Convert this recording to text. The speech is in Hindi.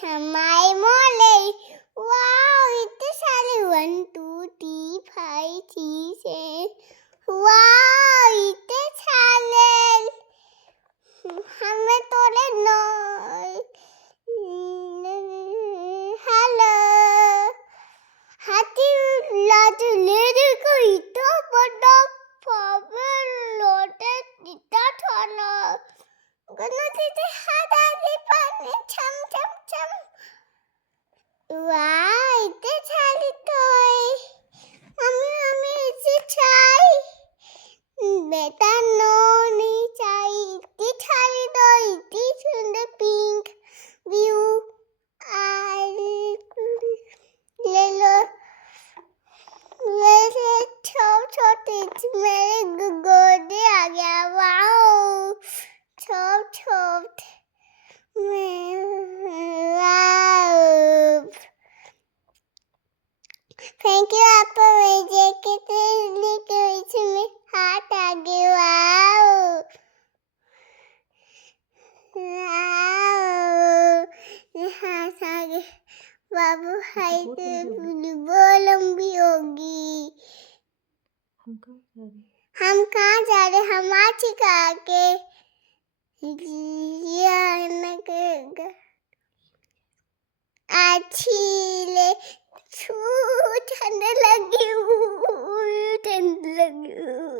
हमारे मोले वाओ इतने सारे 1 2 3 5 6 7 वाओ इतने सारे हमें तोड़े नो हेलो हाथी लाज ले को इतना बड़ा पावर लोटे इतना थाना गणपति ते हाथ आगे पानी छम छम छम वाह इतने सारे टॉय हमें इसे चाहिए बेटा नो नहीं चाहिए इतनी सारी टॉय इतनी सुंदर पिंक व्यू ले लो मेरे छोटे मेरे गोदे आ गया वाओ छोटे थैंक यू आपको मुझे कितने के इसमें हाथ आ गए वाओ हाथ आ गए बाबू हाइट बहुत लंबी होगी हम कहाँ जा रहे हम आज सिखा के अच्छी ले ठंड लगी ठंड लगी